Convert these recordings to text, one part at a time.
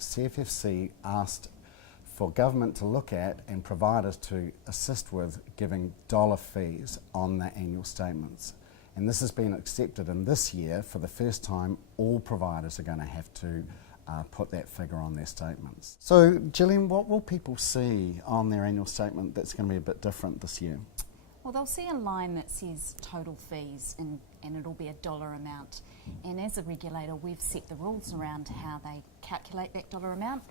CFFC asked for government to look at and providers to assist with giving dollar fees on their annual statements. And this has been accepted, and this year, for the first time, all providers are going to have to put that figure on their statements. So, Gillian, what will people see on their annual statement that's going to be a bit different this year? Well, they'll see a line that says total fees, and it'll be a dollar amount. And as a regulator, we've set the rules around how they calculate that dollar amount,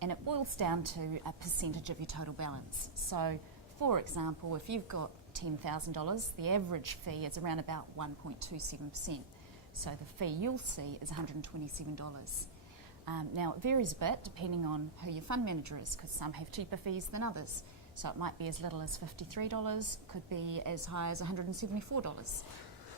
and it boils down to a percentage of your total balance. So, for example, if you've got $10,000, the average fee is around about 1.27%. So the fee you'll see is $127. Now, it varies a bit depending on who your fund manager is, because some have cheaper fees than others. So it might be as little as $53, could be as high as $174.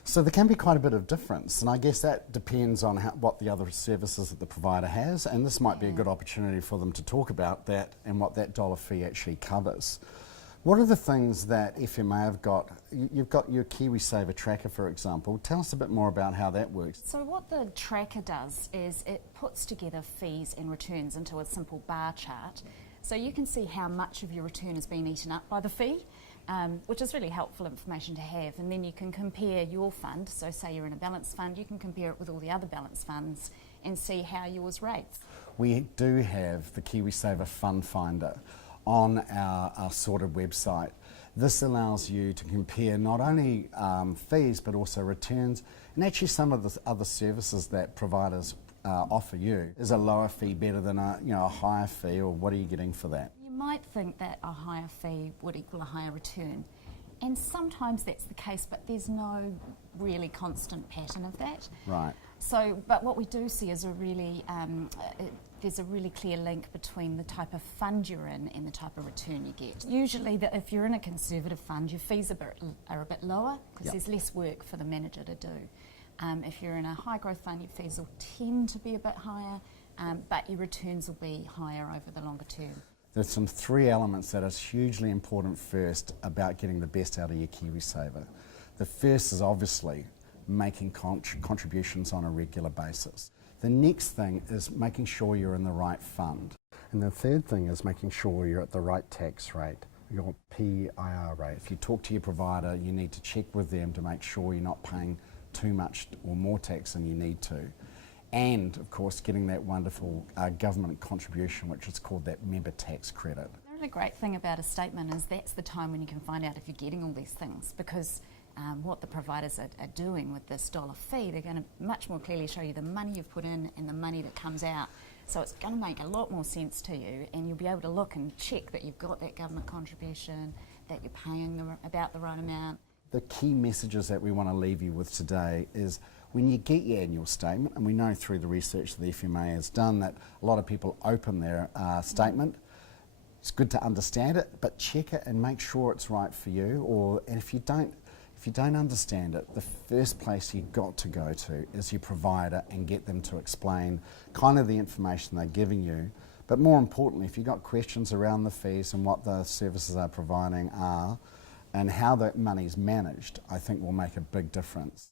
So there can be quite a bit of difference, and I guess that depends on what the other services that the provider has, and this might be a good opportunity for them to talk about that and what that dollar fee actually covers. What are the things that FMA have got? You've got your KiwiSaver tracker, for example. Tell us a bit more about how that works. So what the tracker does is it puts together fees and returns into a simple bar chart. So you can see how much of your return has been eaten up by the fee, which is really helpful information to have. And then you can compare your fund. So say you're in a balanced fund, you can compare it with all the other balanced funds and see how yours rates. We do have the KiwiSaver Fund Finder on our sorted website. This allows you to compare not only fees but also returns, and actually some of the other services that providers offer you. Is a lower fee better than a higher fee, or what are you getting for that? You might think that a higher fee would equal a higher return, and sometimes that's the case, but there's no really constant pattern of that. Right. So, but what we do see is there's a really clear link between the type of fund you're in and the type of return you get. Usually, if you're in a conservative fund, your fees are a bit lower because there's less work for the manager to do. If you're in a high growth fund, your fees will tend to be a bit higher, but your returns will be higher over the longer term. There's some three elements that are hugely important first about getting the best out of your KiwiSaver. The first is obviously making contributions on a regular basis. The next thing is making sure you're in the right fund. And the third thing is making sure you're at the right tax rate, your PIR rate. If you talk to your provider, you need to check with them to make sure you're not paying too much or more tax than you need to. And, of course, getting that wonderful government contribution, which is called that member tax credit. The really great thing about a statement is that's the time when you can find out if you're getting all these things, because what the providers are doing with this dollar fee, they're going to much more clearly show you the money you've put in and the money that comes out. So it's going to make a lot more sense to you, and you'll be able to look and check that you've got that government contribution, that you're paying about the right amount. The key messages that we want to leave you with today is when you get your annual statement, and we know through the research that the FMA has done that a lot of people open their statement. It's good to understand it, but check it and make sure it's right for you. And if you don't understand it, the first place you've got to go to is your provider and get them to explain kind of the information they're giving you. But more importantly, if you've got questions around the fees and what the services they're providing are and how that money's managed, I think will make a big difference.